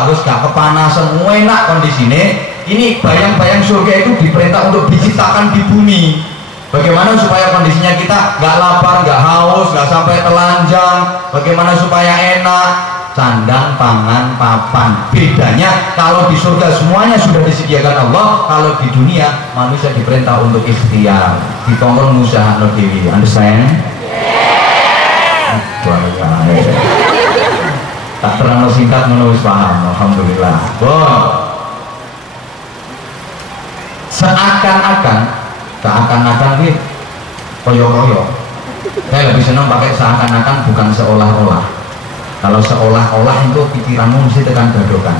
bagus, gak kepanasan, enak kondisinya. Ini bayang-bayang surga itu diperintah untuk diciptakan di bumi. Bagaimana supaya kondisinya kita nggak lapar, nggak haus, nggak sampai telanjang. Bagaimana supaya enak, sandang, pangan, papan. Bedanya kalau di surga semuanya sudah disediakan Allah. Kalau di dunia manusia diperintah untuk ikhtiar, ditongkrong usaha no dewi. Understand? Tak terang singkat menulis paham. Alhamdulillah. Seakan-akan ini koyo-koyo. Saya lebih senang pakai seakan-akan, bukan seolah-olah. Kalau seolah-olah itu pikiranmu mesti tekan gadokan.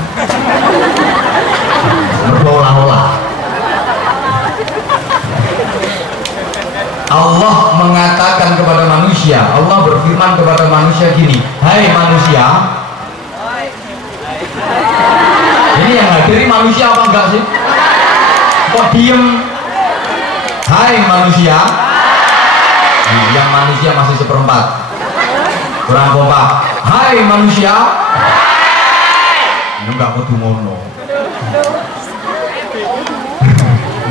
Berolah-olah. Allah mengatakan kepada manusia, Allah berfirman kepada manusia gini, hai manusia. Ini yang hadiri manusia apa enggak sih? Kok diem? Hai manusia. Nah, yang manusia masih seperempat, kurang kompak. Hai manusia. Ini enggak kudu ngono.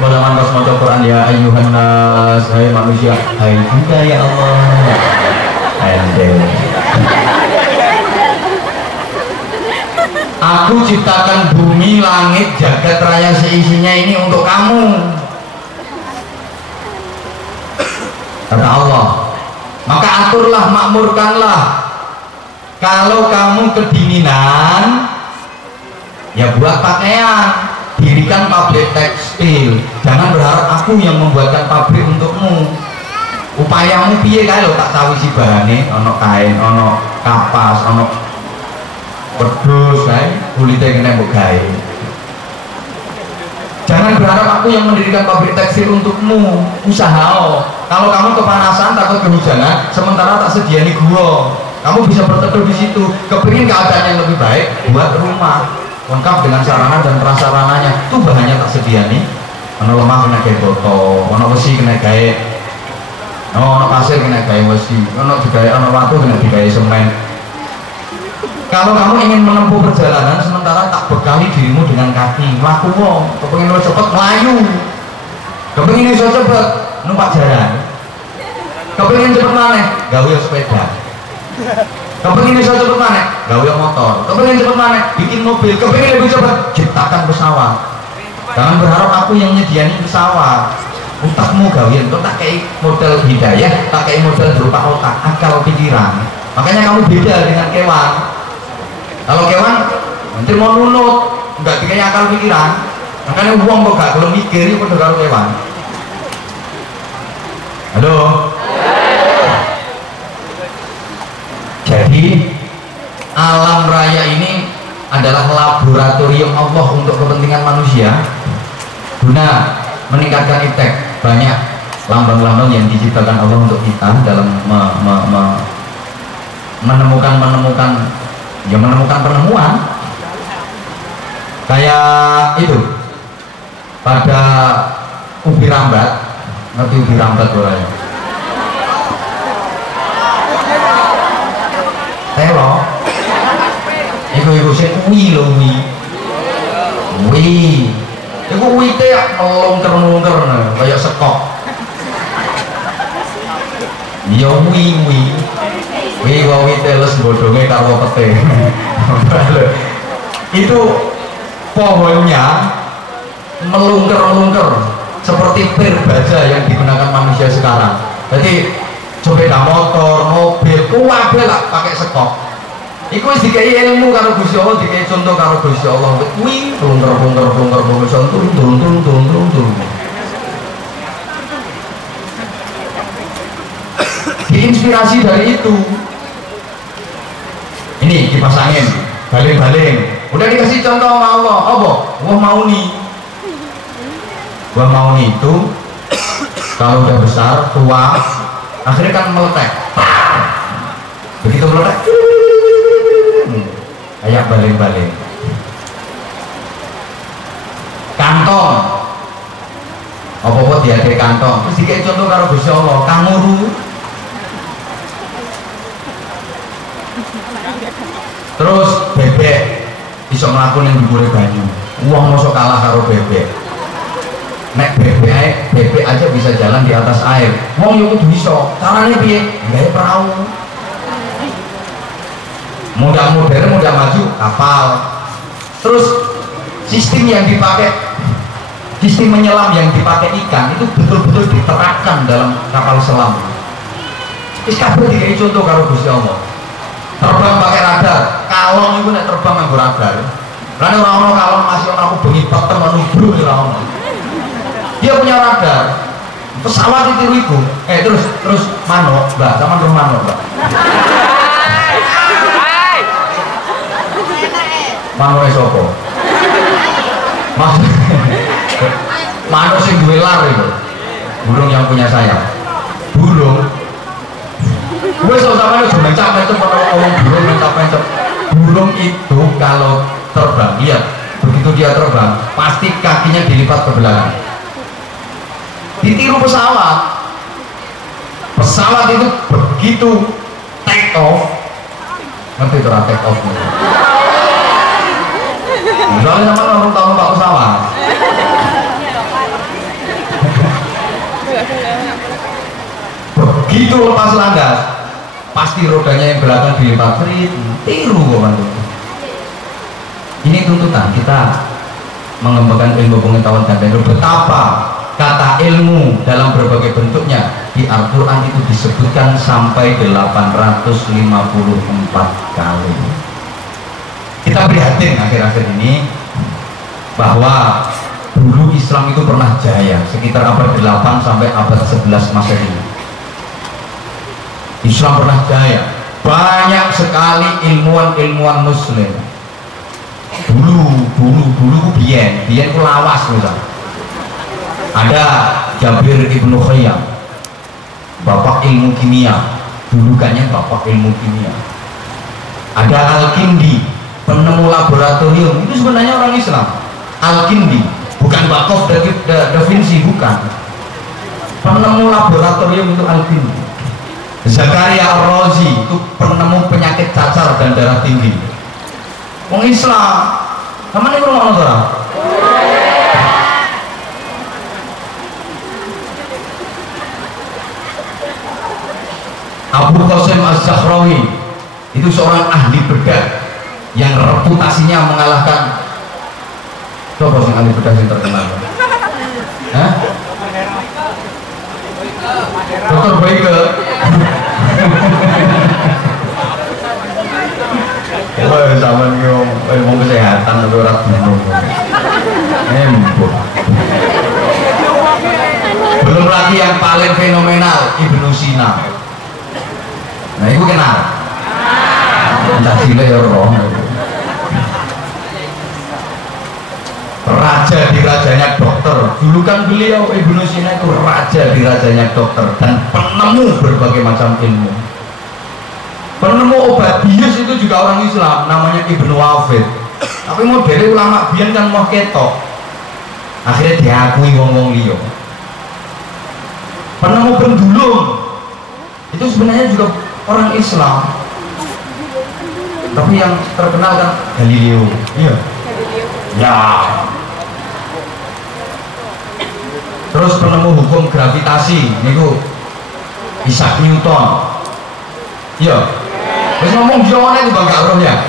Malaman pas maca Quran, ya ayyuhan nas, hai manusia, hai juga ya Allah. Aku ciptakan bumi, langit, jagat raya seisinya ini untuk kamu, kata Allah. Maka aturlah, makmurkanlah. Kalau kamu kedinginan, ya buat pakaian, dirikan pabrik tekstil. Jangan berharap aku yang membuatkan pabrik untukmu. Upayamu piye kae lho, tak sawisi bahane, ono kain, ono kapas, ono wedhus kae, kulite kena mbok gawe. Jangan berharap aku yang mendirikan pabrik tekstil untukmu. Usaha. Kalau kamu kepanasan, takut kehujanan, sementara tak sediani gua, kamu bisa berteduh di situ. Kepingin keadaan yang lebih baik, buat rumah lengkap dengan sarana dan prasarananya. Tuh bahannya tak sedia nih. Ono lemah kena gawe boto, ono besi kena gawe, ono pasir kena gawe besi, ono digawe ono watu kena digawe semen. Kalau kamu ingin menempuh perjalanan sementara tak bekali dirimu dengan kaki, laku wong, kepengin lu cepet melayu, kepengin iso cepet numpak jalan, kepengin cepet maneh gawe sepeda, kepengin iso cepet maneh gawe motor, kepengin cepet maneh bikin mobil, kepengin lebih cepet ciptakan pesawat. Jangan berharap aku yang nyediain pesawat. Otakmu gawean, kok tak kayak model hidayah, tak kayak model berupa otak, akal, pikiran. Makanya kamu beda dengan kewan. Kalau kewan nanti mau nunut, nggak dikasih akal pikiran. Makanya uang kok gak belum mikir, itu udah karo kewan. Halo. Jadi alam raya ini adalah laboratorium Allah untuk kepentingan manusia, guna meningkatkan iptek. Banyak lambang-lambang yang diciptakan Allah untuk kita dalam menemukan penemuan. Kayak itu pada ubi rambat, ngerti ubi rambat bolanya? Telo iku sing uwi lho, uwi iku wite melungker-melungker kayak sekok. Ya uwi kok wite les bodonge karo pete. Itu pohonnya melungker-melungker seperti pir baja yang digunakan manusia sekarang. Jadi sepeda motor, mobil, kuwabe lah pakai sekok. Iku wis dikai ilmu karo Gusti Allah, dikai contoh karo Gusti Allah. Kuwi blungker-blungker turun. Diinspirasi dari itu. Ini kipas angin, baling-baling. Udah dikasih contoh sama Allah, apa? Wah mauni itu kalau udah besar, tua, akhirnya kan meletek. Begitu meletek, kayak baling-baling. Kantong, apa-apa diadek kantong. Terus dikasih contoh karo Gusti Allah, kanguru. Terus bebek, bisa melakukan yang dibure banyu. Uang mosok kalah karo bebek. Nek bebek aja bisa jalan di atas air. Wong yo kudu iso. Carane piye? Gawe perahu. Mudah modern, mudah maju kapal. Terus sistem yang dipakai, sistem menyelam yang dipakai ikan itu betul-betul diterapkan dalam kapal selam. Wis kabeh dikai contoh karo Gusti Allah. Terbang pakai radar, kalong itu nek terbang nganggo radar. Karena orang-orang kalong masih orang aku bengi petem menubruk ya orang. Dia punya radar. Pesawat ditiru ibu. Terus manuk, Mbak, sama terus manuk, Mbak. Manuk sapa? Manuk sing duwe lar itu. Burung yang punya sayap. Burung. Gue sama itu mencap itu ngomong burung mencap. Burung itu kalau terbang, lihat begitu dia terbang pasti kakinya dilipat ke belakang. Ditiru pesawat itu begitu take off, ngerti itu take off misalnya sama orang tahu numpak pesawat begitu lepas landas pasti rodanya yang belakang dilipat. Tiru kok mantu. Ini tuntutan kita mengembangkan ilmu pengetahuan dan teknologi. Betapa kata ilmu dalam berbagai bentuknya di Al-Quran itu disebutkan sampai 854 kali. Kita prihatin akhir-akhir ini bahwa dulu Islam itu pernah jaya sekitar abad 8 sampai abad 11 Masehi. Islam pernah jaya, banyak sekali ilmuwan Muslim. Dulu biyen ku lawas misalnya. Ada Jabir Ibnu Khayyam, bapak ilmu kimia, julukannya bapak ilmu kimia. Ada Al-Kindi, penemu laboratorium, itu sebenarnya orang Islam. Al-Kindi, bukan Bakov Da Vinci, bukan. Penemu laboratorium itu Al-Kindi. Zakaria Ar-Razi itu penemu penyakit cacar dan darah tinggi. Wong Islam, sama nih rumah orang. Abu Qasim Az-Zahrawi itu seorang ahli bedah yang reputasinya mengalahkan. Coba sing ahli bedah yang terkenal. Hah? Dokter Baike. Wah, sama nih ilmu kesehatan atau orang bunuh. Belum lagi yang paling fenomenal Ibnu Sina. Nah, itu kenal. Entah sila ya roh. Raja di rajanya dokter. Dulu kan beliau Ibnu Sina itu raja di rajanya dokter dan penemu berbagai macam ilmu. Penemu obat bius itu juga orang Islam, namanya Ibnu Wafid. Tapi modelnya ulama biyen kan mau ketok. Akhirnya diakui wong-wong liya. Penemu pendulum itu sebenarnya juga orang Islam. Tapi yang terkenal kan Galileo. Iya. Ya. Terus penemu hukum gravitasi niku Isaac Newton. Iya. Wis ngomong jone itu bangga rohnya.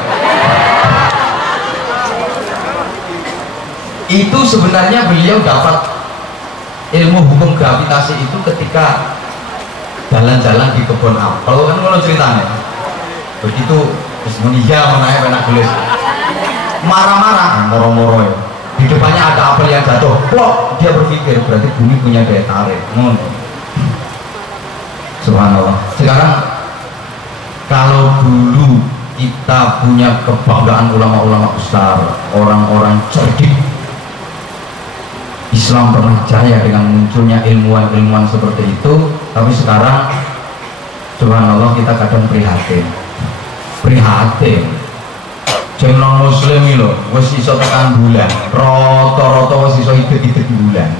Itu sebenarnya beliau dapat ilmu hukum gravitasi itu ketika jalan-jalan di kebun apel kan ngono ceritanya. Begitu terus menikah menaik enak gelis. Marah-marah, moro-moro ya. Di depannya ada apel yang jatuh. Plok, dia berpikir berarti bumi punya daya tarik. Ngono. Subhanallah. Sekarang kalau dulu kita punya kebanggaan ulama-ulama besar, orang-orang cerdik, Islam pernah jaya dengan munculnya ilmuwan-ilmuwan seperti itu. Tapi sekarang subhanallah kita kadang prihatin. Jeng non muslim itu wis iso tekan bulan, rata-rata wis iso hidup bulan.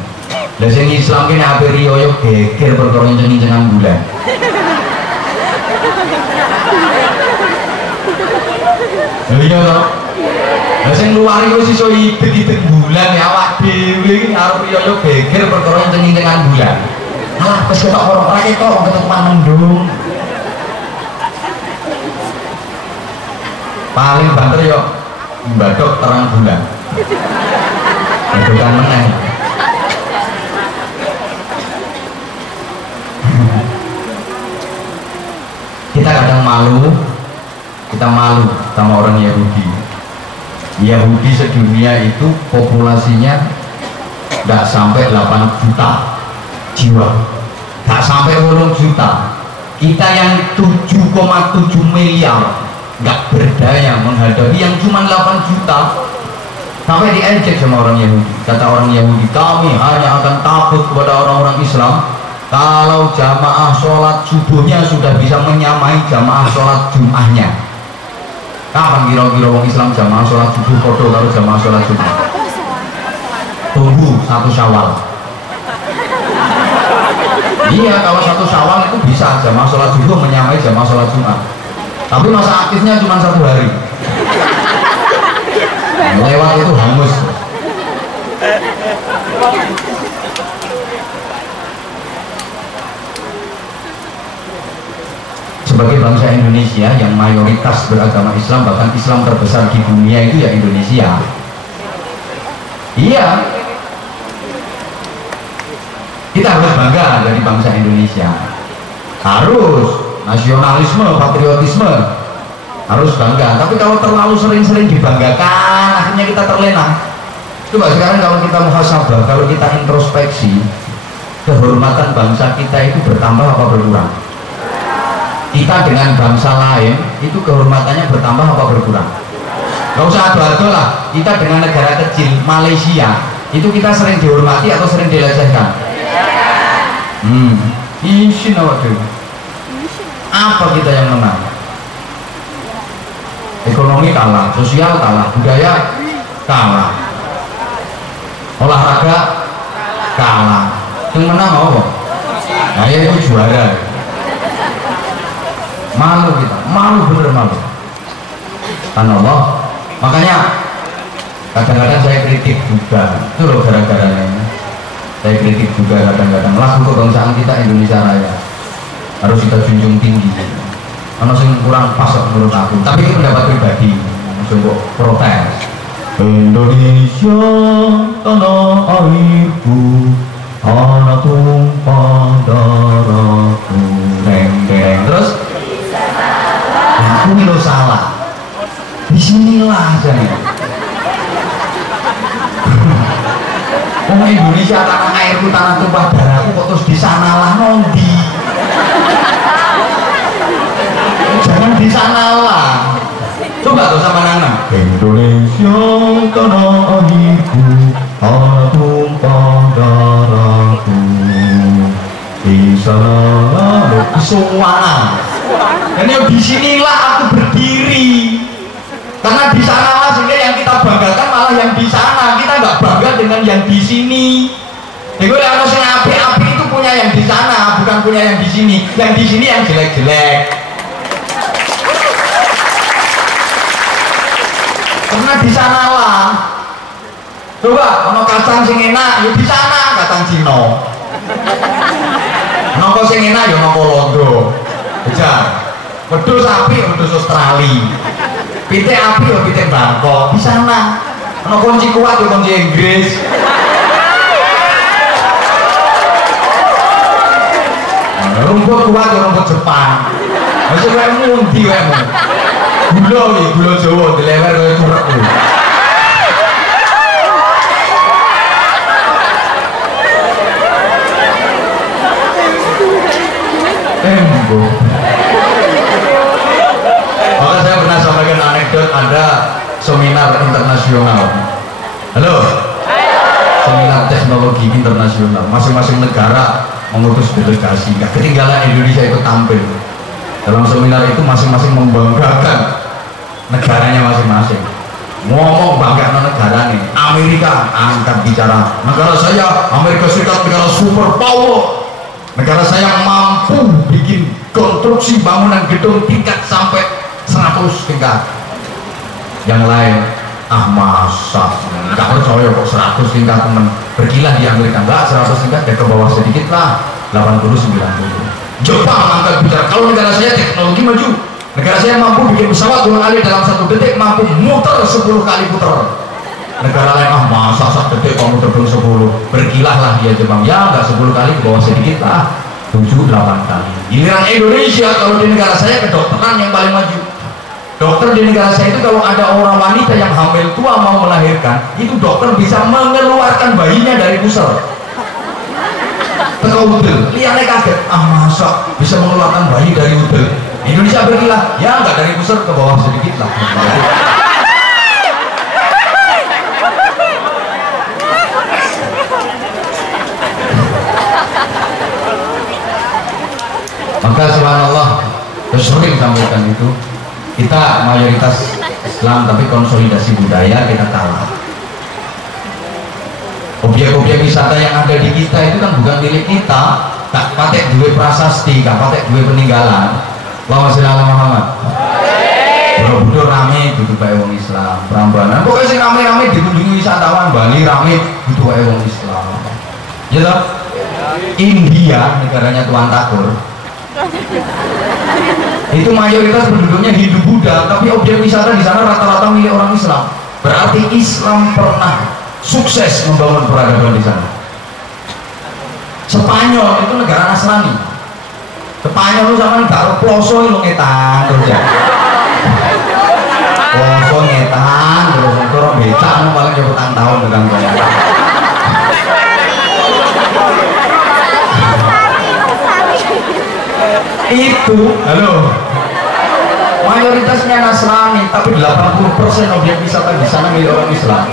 Lah sing Islam kene ape riyo geger perkara nyeneng-nyenengan bulan. Iya toh? Lah sing luar iku iso idek-idek bulan ya awak dhewe iki arep yo geger perkara kenyingan bulan. Alah wis ketok ora ketok ketepan mendung. Paling banter yo mbadok terang bulan. Bukan meneh. Kita kadang malu sama orang Yahudi. Yahudi sedunia itu populasinya nggak sampai 8 juta jiwa, nggak sampai 8 juta. Kita yang 7,7 miliar nggak berdaya menghadapi yang cuma 8 juta. Sampai diejek sama orang Yahudi. Kata orang Yahudi, kami hanya akan takut kepada orang-orang Islam kalau jamaah sholat subuhnya sudah bisa menyamai jamaah sholat Jum'ahnya. Kapan kira-kira orang Islam jamaah sholat subuh kodoh kalau jamaah sholat Jum'ah? Tunggu 1 Syawal. Iya, kalau 1 Syawal itu bisa jamaah sholat subuh menyamai jamaah sholat Jum'ah. Tapi masa aktifnya cuma 1 hari. Lewat itu hangus. Sebagai bangsa Indonesia yang mayoritas beragama Islam, bahkan Islam terbesar di dunia itu ya Indonesia. Iya, kita harus bangga dari bangsa Indonesia. Harus nasionalisme, patriotisme, harus bangga. Tapi kalau terlalu sering-sering dibanggakan, akhirnya kita terlena. Coba sekarang kalau kita muhasabah, kalau kita introspeksi, kehormatan bangsa kita itu bertambah apa berkurang? Kita dengan bangsa lain itu kehormatannya bertambah apa berkurang? Gak usah adu-adu lah. Kita dengan negara kecil Malaysia itu kita sering dihormati atau sering dilecehkan? Isin awak dewe. Apa kita yang menang? Ekonomi kalah, sosial kalah, budaya kalah, olahraga kalah. Yang menang apa? Nah ya itu juara. Malu kita, malu bener malu. Karena Allah, makanya kadang-kadang saya kritik juga. Itu loh gara-garanya. Saya kritik juga kadang-kadang lagu kebangsaan kita Indonesia Raya harus kita junjung tinggi. Karena sing kurang pas menurut aku. Tapi itu pendapat pribadi. Coba protes. Indonesia tanah airku, tanah tumpah darahku. Deng-deng. Terus aku lo salah. Disinilah saya. Oh Indonesia tanah airku, tanah tumpah darahku, kok terus disanalah nondi. Jangan disanalah. Coba tuh sama nana. Indonesia tanah airku, tanah tumpah darahku. Disanalah suwana. Dan yang disinilah aku berdiri. Karena di sanalah sehingga yang kita banggakan malah yang di sana. Kita nggak bangga dengan yang di sini. Jadi kalau yang api-api itu punya yang di sana, bukan punya yang di sini. Yang di sini yang jelek-jelek. Karena di sanalah. Coba, ono kacang sing enak, ya di sana kacang Cino. Nongko sing enak, ya nongko Londo. Kejar. Wedhus api, wedhus Australia. Pitik api, ya pitik Bangkok. Di sana. Ono kunci kuat, ya kunci Inggris. Rumput kuat, ya rumput Jepang. Masih kayak mundi, kayak gula, ya gula Jawa, dilewer kayak curek. Maka saya pernah sampaikan anekdot, ada seminar internasional. Halo? Seminar teknologi internasional. Masing-masing negara mengutus delegasi. Gak ketinggalan Indonesia itu tampil. Dalam seminar itu masing-masing membanggakan negaranya masing-masing. Ngomong bangga negaranya. Amerika angkat bicara. Negara saya Amerika Serikat negara super power. Negara saya mampu bikin konstruksi bangunan gedung tingkat sampai 100 tingkat. Yang lain, Ah masa nggak percaya kok 100 tingkat temen berkilah di Amerika, enggak 100 tingkat ya ke bawah sedikit lah, 80-90. Jepang angkat bicara, kalau negara saya teknologi maju, negara saya mampu bikin pesawat 2 kali dalam 1 detik, mampu muter 10 kali puter. Negara lain ah masa 1 detik kamu muter 10, berkilah lah dia Jepang, ya enggak 10 kali ke bawah sedikit lah, 7-8 kali. Giliran Indonesia, kalau di negara saya kedokteran yang paling maju. Dokter di negara saya itu kalau ada orang wanita yang hamil tua mau melahirkan, itu dokter bisa mengeluarkan bayinya dari pusar. Tengah udel, lihatnya kaget, ah masa bisa mengeluarkan bayi dari udel. Indonesia berkilah, ya enggak dari pusar ke bawah sedikit lah. Maka subhanallah, sering sampaikan itu, kita mayoritas Islam tapi konsolidasi budaya kita kalah. Objek-objek wisata yang ada di kita itu kan bukan milik kita, tak patek duwe prasasti, tak patek duwe peninggalan. Allahumma sholli ala Muhammad. Borobudur rame gitu bae wong Islam, Prambanan pokoknya sing rame-rame dikunjungi wisatawan, Bali rame gitu bae wong Islam. Ya toh? India negaranya Tuan Takur itu mayoritas penduduknya Hindu Buddha, tapi objek wisata di sana rata-rata milik orang Islam. Berarti Islam pernah sukses membangun peradaban di sana. Spanyol itu negara Nasrani. Spanyol itu sama negara ploso itu ngetan terus ya. Ploso ngetan terus orang becak paling cepetan tahun dengan kaya. Itu halo mayoritasnya Nasrani, tapi 80% objek wisata di sana milik orang Islam.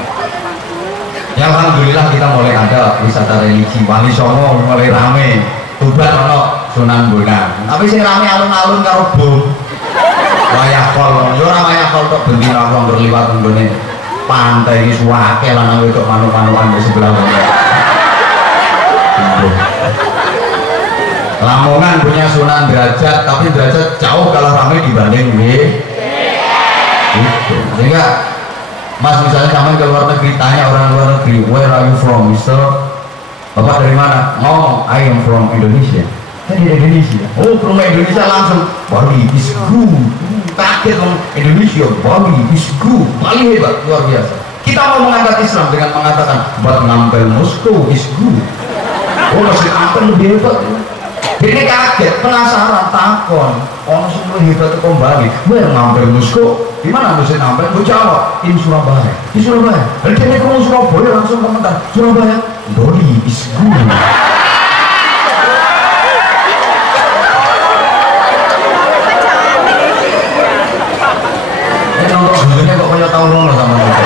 Ya alhamdulillah kita mulai ada wisata religi, Wali Songo mulai rame, Tuban ono Sunan Bonang, tapi sing rame alun-alun karo bom wayah kol, yo ora wayah kol tok bengi ra berliwat nggone pantai iki suwake lanang wedok manuk-manukan di sebelah kono. Lamongan punya Sunan Derajat, tapi Derajat jauh kalah ramai dibanding itu. Sehingga Mas misalnya kamu ke luar negeri, tanya orang luar negeri, where are you from, Mister? Bapak dari mana? Ngomong, I am from Indonesia. Kan di Indonesia. Oh, from Indonesia langsung Bali is good. Kaget dong, Indonesia, Bali is good. Paling hebat, luar biasa. Kita mau mengangkat Islam dengan mengatakan, but Nampel Moskow is good. Oh, masih Nampel lebih hebat. Ini kaget, penasaran, takon. Orang semua hebat ke Bali. Where Nampel Moskow? Di mana mesti Nampel? Gue jawab, in Surabaya. Di Surabaya. Dan dia ke Surabaya langsung komentar, Surabaya, Bali is good. Ini nonton dulunya kok kayak tahu loh sama kita.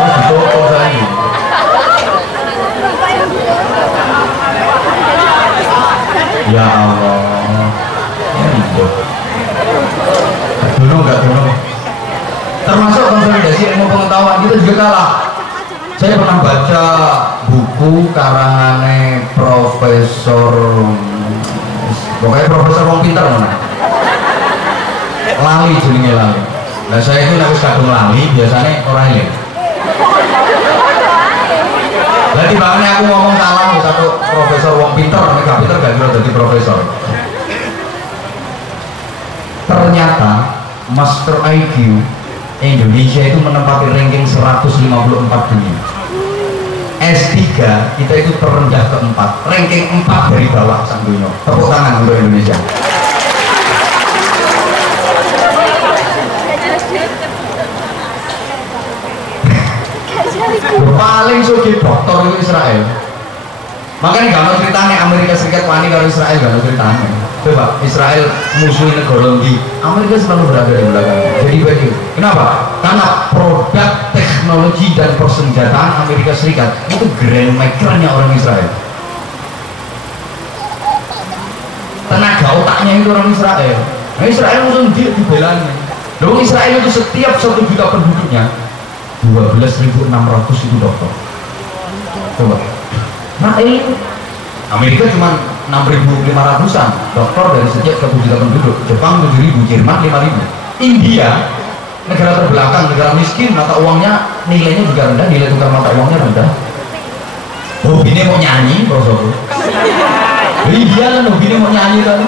Oh, difoto saya ini. Ya Allah, dulu nggak dulu. Termasuk konsolidasi ilmu pengetahuan kita juga kalah. Saya pernah baca buku karangannya pokoknya Profesor Wong Pinter mana? Lali jenenge lali. Nah saya itu harus kadung lali biasanya orang ini. Jadi makanya aku ngomong salah nih satu Profesor Wong Pinter, gak pinter gak kira jadi profesor. Ternyata Master IQ Indonesia itu menempati ranking 154 dunia. S3 kita itu terendah keempat, ranking 4 dari bawah sang dunia. Tepuk tangan untuk Indonesia. Paling suci dokter itu Israel. Makanya gak mau ceritanya Amerika Serikat wani kalau Israel gak mau ceritanya. Coba Israel musuhin negara di Amerika selalu berada di belakang. Jadi begitu. Kenapa? Karena produk teknologi dan persenjataan Amerika Serikat itu grand makernya orang Israel. Tenaga otaknya itu orang Israel. Nah Israel langsung dibelanya. Lalu Israel itu setiap 1 juta penduduknya 12.600 itu dokter. Coba. Nah ini Amerika cuma 6.500an dokter dari setiap 1 juta penduduk. Jepang 7.000, Jerman 5.000. India negara terbelakang, negara miskin, mata uangnya nilainya juga rendah, nilai tukar mata uangnya rendah. Hobinya mau nyanyi, bro. Iya kan, hobinya mau nyanyi kan.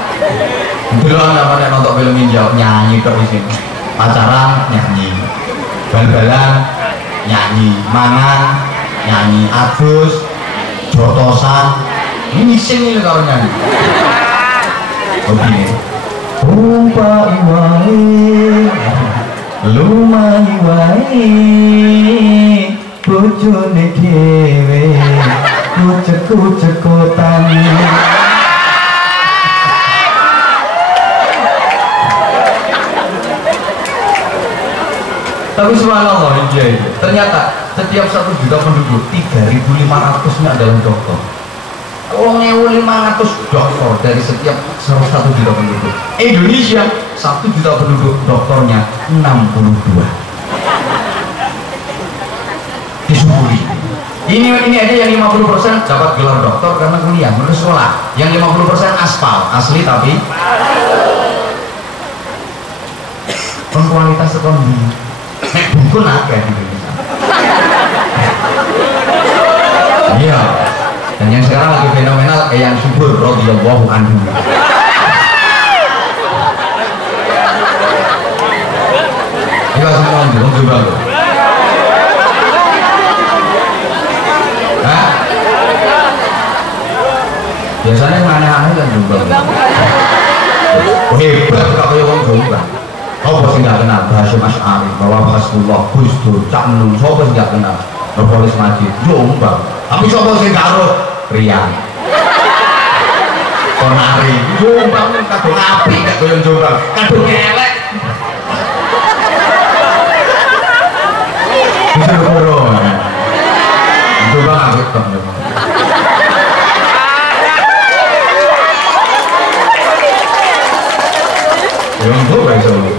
Belum namanya nonton film India nyanyi terus di sini. Pacaran nyanyi, bal-balan nyanyi, mangan nyanyi, adus, jotosan, ini sing ini kalau nyanyi. Hobinya. Rupa iwai, lumai iwai, bojone dhewe, kucek-kucekotan. Tapi subhanallah India itu ternyata setiap 1 juta penduduk 3.500-nya adalah dokter. 500 dokter dari setiap 1 juta penduduk. Indonesia 1 juta penduduk dokternya 62. Disyukuri. Ini aja yang 50% dapat gelar dokter karena kuliah menurut sekolah. Yang 50% aspal asli tapi kualitas ekonomi. Nek dukun akeh di Indonesia. Iya. Dan yang sekarang lagi fenomenal yang subur radhiyallahu anhu. Ini langsung ngomong coba loh. Hah? Biasanya yang aneh-aneh kan Jombang. Hebat kalau yang Jombang. Apa sih nggak kenal Hasyim Asy'ari, bahwa Rasulullah, Gus Dur, Cak Nun, siapa sih nggak kenal Nurholis Majid, Jombang. Tapi siapa sih nggak harus Rian, Konari, Jombang, kadung api, kadung Jombang, kadung elek. Bisa berkorong. Jombang aku tak Jombang. Jombang baik Jombang.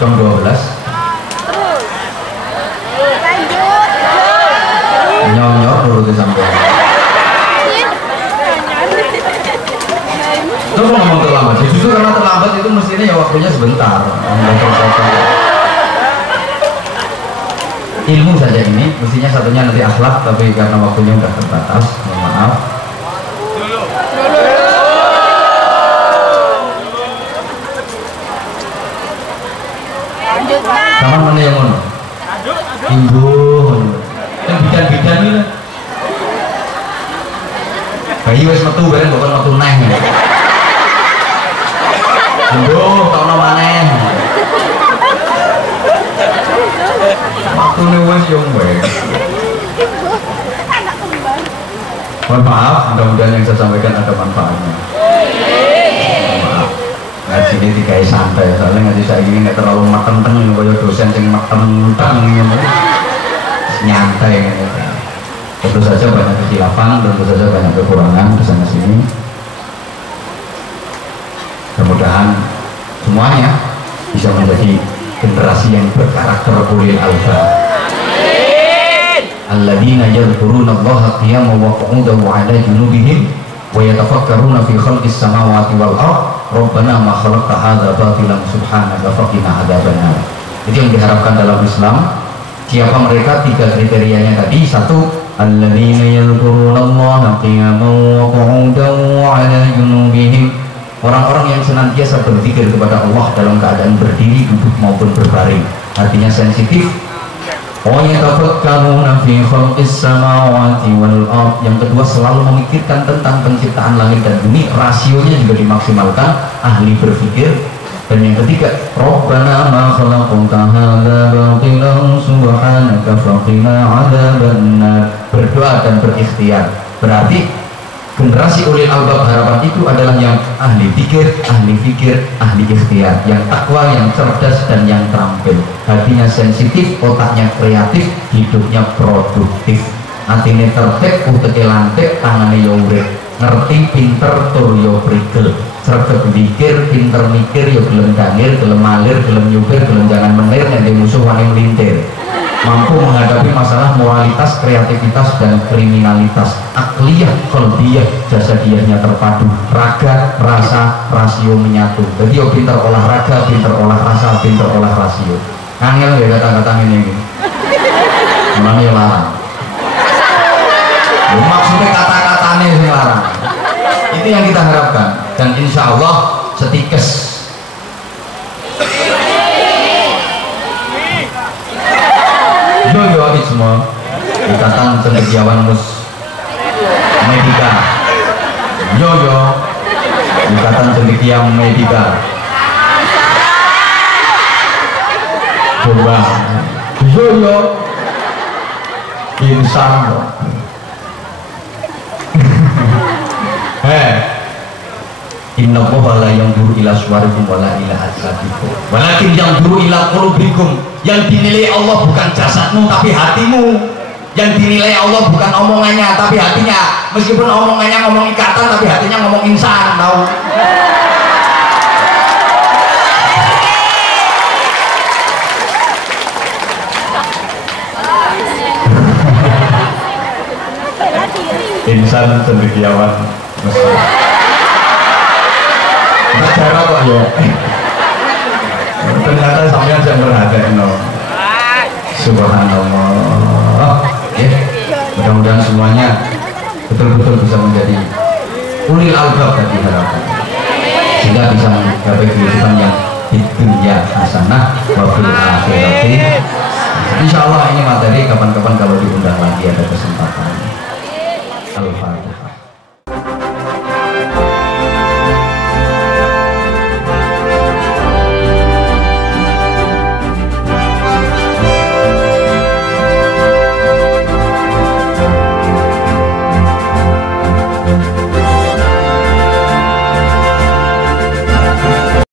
Jam 12 nyor-nyor dulu sampai itu ngomong terlambat ya, justru karena terlambat itu mestinya ya waktunya sebentar. Ilmu saja ini mestinya satunya nanti akhlak, tapi karena waktunya udah terbatas, mohon maaf. Sama mana yang mana? Imbuh. Yang bidan-bidan ini. Bayi wis metu bareng bukan metu neh. Imbuh, tau maneh. Waktune wis yo wae. Mohon maaf, mudah-mudahan yang saya sampaikan ada manfaatnya. Ngaji ini dikai santai, soalnya ngaji saya ini nggak terlalu mateng-teng kayak dosen yang mateng-teng gitu. Nyantai gitu. Tentu saja banyak kehilafan, tentu saja banyak kekurangan di sana sini. Mudah-mudahan semuanya bisa menjadi generasi yang berkarakter ulil albab. Alladzina yadhkuruna Allaha qiyaman wa qu'udan wa 'ala junubihim wa yatafakkaruna fi khalqis samawati wal ardh. Rabbana ma khalaqta hadza batilan subhanaka faqina adzabannar. Itu yang diharapkan dalam Islam. Siapa mereka? 3 kriterianya tadi. 1, alladzina yadhkurunallaha qiyaman wa qu'udan wa 'ala junubihim. Orang-orang yang senantiasa berzikir kepada Allah dalam keadaan berdiri, duduk maupun berbaring. Hatinya sensitif. وَيَتَفَكَّرُونَ فِي خَلْقِ السَّمَاوَاتِ وَالْأَرْضِ. Yang kedua, selalu memikirkan tentang penciptaan langit dan bumi, rasionya juga dimaksimalkan, ahli berpikir. Dan yang ketiga, Rabbana ma khalaqta hadza batilan subhanaka faqina adzabannar. Berdoa dan berikhtiar. Berarti generasi ulil albab harapan itu adalah yang ahli fikir, ahli ikhtiar, yang takwa, yang cerdas dan yang terampil. Hatinya sensitif, otaknya kreatif, hidupnya produktif. Hatinya tertib, uteke lantik, tangannya yo urip. Ngerti, pinter, tur yo prigel. Sregep mikir, pinter mikir yo gelem dangir, gelem malir, gelem nyupir, gelem jangan menir, nek musuh wani melintir. mampu menghadapi masalah moralitas, kreativitas, dan kriminalitas. Akliyah, qalbiyah, jasadiyahnya terpadu, raga, rasa, rasio menyatu. Jadi yo pinter olahraga, pinter olah rasa, pinter olah rasio. Angel ya kata-kata ini. Namanya larang. Maksudnya kata-katanya yang larang. Itu yang kita harapkan, dan insya Allah setikes. Yo adik semua, Ikatan Cendekiawan Medika. Yo Ikatan Cendekiawan Medika. Coba. Yo insan. Inna Allaha la yanzuru ila suwarikum wala ila ajsadikum walakin yanzuru ila qulubikum. Yang dinilai Allah bukan jasadmu tapi hatimu. Yang dinilai Allah bukan omongannya tapi hatinya. Meskipun omongannya ngomong ikatan tapi hatinya ngomong insan, tahu? Insan cendekiawan Mesir. Cara kok ya. Ternyata sampean yang berhati no. Subhanallah. Ya. Mudah-mudahan semuanya betul-betul bisa menjadi ulil albab dan diharapkan, sehingga bisa mencapai kehidupan yang di dunia hasanah wa fil akhirati. Insyaallah ini materi kapan-kapan kalau diundang lagi ada kesempatan. Al-Fatihah.